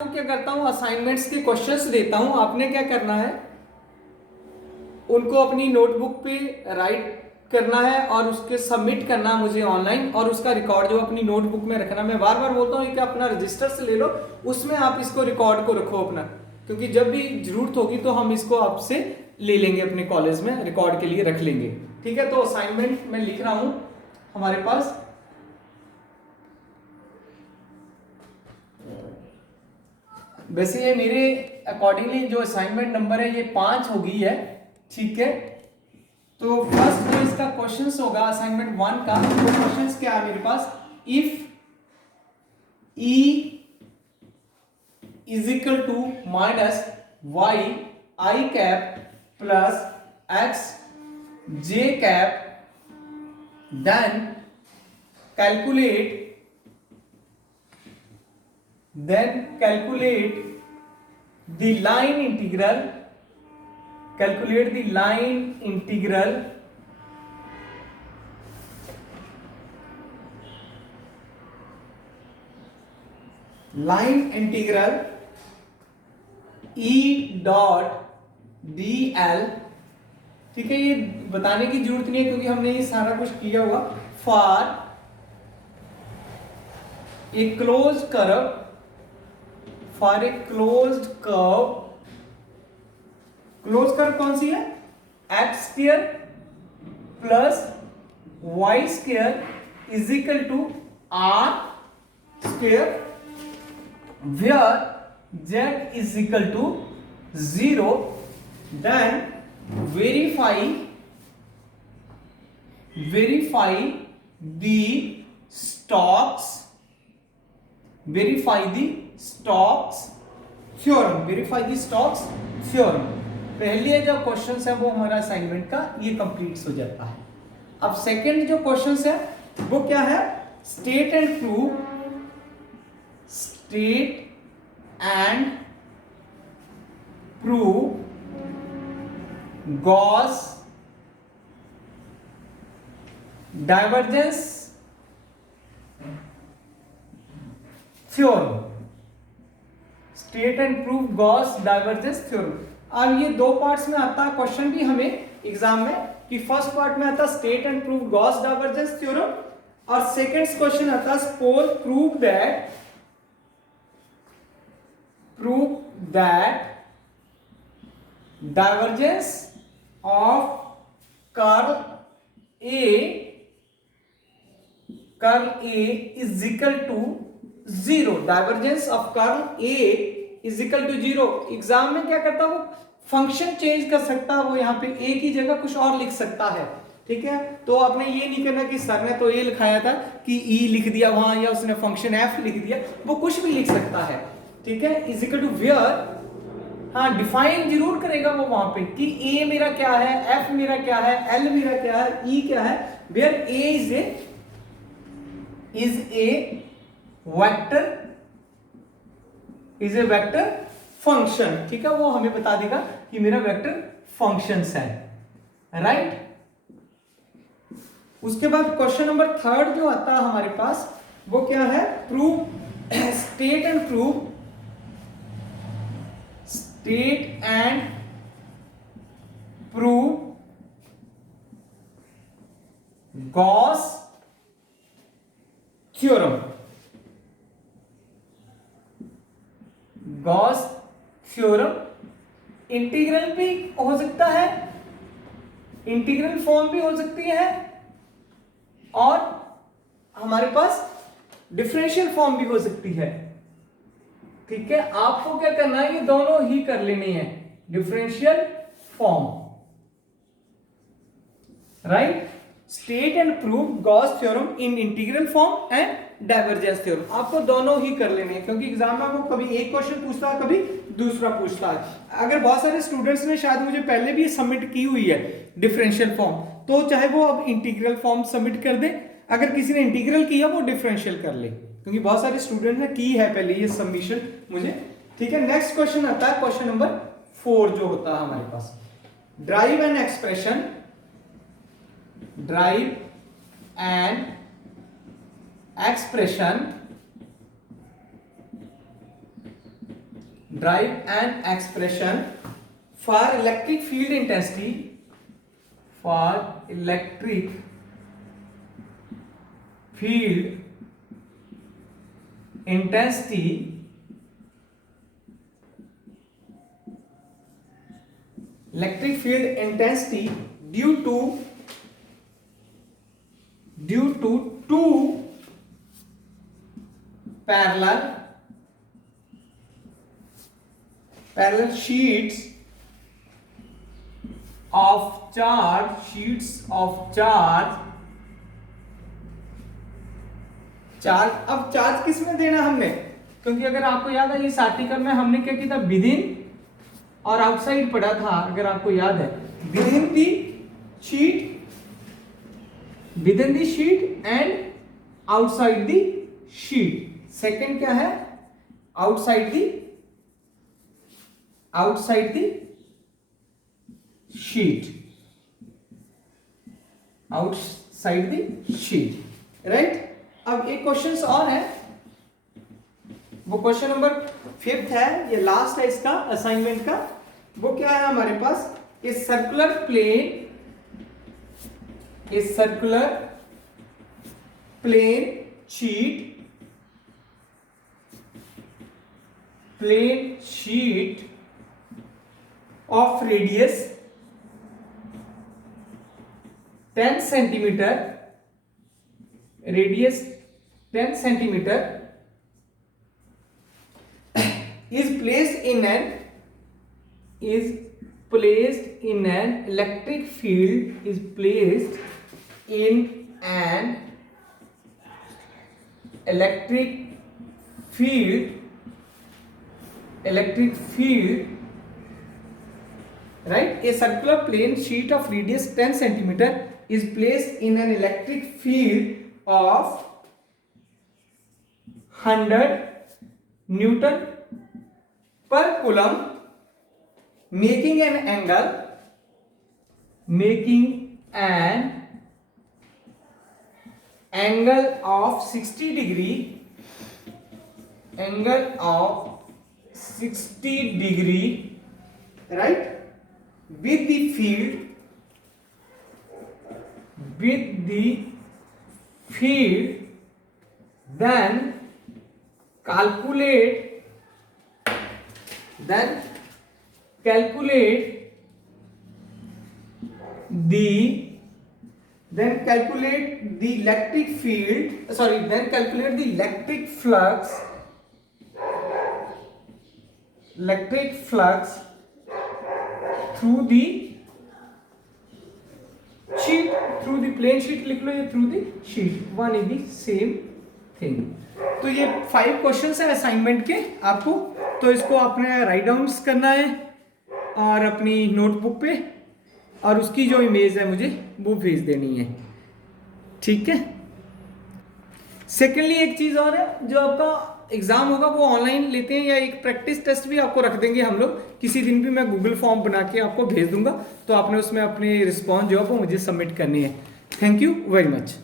क्या करता हूँ, असाइनमेंट्स के क्वेश्चंस देता हूँ। आपने क्या करना है, उनको अपनी नोटबुक पे राइट करना है और उसके सबमिट करना मुझे ऑनलाइन, और उसका रिकॉर्ड जो अपनी नोटबुक में रखना। मैं बार बार बोलता हूँ कि अपना रजिस्टर से ले लो, उसमें आप इसको रिकॉर्ड को रखो अपना, क्योंकि जब भी जरूरत होगी तो हम इसको आपसे ले लेंगे, अपने कॉलेज में रिकॉर्ड के लिए रख लेंगे। ठीक है, तो असाइनमेंट मैं लिख रहा हूँ हमारे पास। वैसे ये मेरे अकॉर्डिंगली जो असाइनमेंट नंबर है ये 5 हो गई है। ठीक है, तो फर्स्ट जो इसका क्वेश्चंस होगा असाइनमेंट 1 का, तो क्वेश्चंस क्या है मेरे पास, if E is equal to minus y i cap plus x j cap, then calculate the line integral, calculate the line integral E dot dl। ठीक है, ये बताने की जरूरत नहीं है क्योंकि हमने ये सारा कुछ किया हुआ। For a close curve, for a closed curve, close curve कौन सी है, x square plus y square is equal to r square, where z is equal to 0, then verify the Stokes theorem। पहले जो क्वेश्चन है वो हमारा assignment का ये कंप्लीट हो जाता है। अब सेकंड जो क्वेश्चन है वो क्या है, state and prove Gauss divergence theorem। State and prove Gauss divergence theorem. अब ये दो पार्ट्स में आता है क्वेश्चन भी हमें एग्जाम में, कि फर्स्ट पार्ट में आता है state and prove Gauss divergence theorem, और सेकंड क्वेश्चन आता है suppose prove that divergence of curl A is equal to 0। Divergence of curl A is equal to 0। Exam में क्या करता है वो, फंक्शन चेंज कर सकता है, वो यहाँ पे A की जगह कुछ और लिख सकता है। ठीक है, तो आपने ये नहीं करना कि सर ने तो A लिखाया था कि E लिख दिया वहां, या उसने फंक्शन F लिख दिया, वो कुछ भी लिख सकता है। ठीक है, इज इक्वल टू वेयर, हाँ डिफाइन जरूर करेगा वो वहां पे कि ए मेरा क्या है, एफ मेरा क्या है, एल मेरा क्या है, ई क्या है, where A is a vector function. ठीक है, वो हमें बता देगा कि मेरा वेक्टर फंक्शंस है, राइट। उसके बाद क्वेश्चन नंबर 3 जो आता है हमारे पास वो क्या है, prove state and prove Gauss theorem. Integral भी हो सकता है, इंटीग्रल फॉर्म भी हो सकती है, और हमारे पास डिफरेंशियल फॉर्म भी हो सकती है। ठीक है, आपको क्या करना है, ये दोनों ही कर लेनी है, differential form, right. State and prove Gauss theorem in integral form and divergence theorem, आपको दोनों ही कर लेने हैं, क्योंकि एग्जाम में वो कभी एक क्वेश्चन पूछता है, कभी दूसरा पूछता है। अगर बहुत सारे स्टूडेंट्स ने शायद मुझे पहले भी सबमिट की हुई है डिफरेंशियल फॉर्म, तो चाहे वो अब इंटीग्रल फॉर्म सबमिट कर दे, अगर किसी ने इंटीग्रल किया वो डिफरेंशियल कर ले, क्योंकि बहुत सारे स्टूडेंट ने की है पहले ये सबमिशन मुझे। ठीक है, नेक्स्ट क्वेश्चन आता है क्वेश्चन नंबर 4 जो होता है हमारे पास, drive an expression drive an expression derive an expression for electric field intensity, for electric field intensity due to two parallel sheets of charge। अब चार्ज किस में देना हमने, क्योंकि अगर आपको याद है इस आर्टिकल में हमने क्या किया था, विद इन और आउटसाइड पढ़ा था, अगर आपको याद है, with in the sheet and outside the sheet. Second क्या है, आउटसाइड दी शीट, राइट। अब एक क्वेश्चन और है, वो क्वेश्चन नंबर 5 है, ये लास्ट है इसका असाइनमेंट का। वो क्या है हमारे पास, a circular plane sheet of radius 10 centimeter is placed in an electric field right, a circular plane sheet of radius 10 centimeter is placed in an electric field of 100 Newton per coulomb, making an angle of 60 degree, right, with the field, then calculate the electric flux through the plane sheet, लिख लो, ये through the sheet, one is the same thing। तो ये 5 questions है assignment के आपको, तो इसको आपने राइट डाउन्स करना है और अपनी नोटबुक पे, और उसकी जो इमेज है मुझे वो भेज देनी है, ठीक है। सेकेंडली एक चीज और है, जो आपका एग्जाम होगा वो ऑनलाइन लेते हैं, या एक प्रैक्टिस टेस्ट भी आपको रख देंगे हम लोग, किसी दिन भी मैं गूगल फॉर्म बना के आपको भेज दूंगा, तो आपने उसमें अपने रिस्पॉन्स जो है वो मुझे सबमिट करनी है। Thank you very much.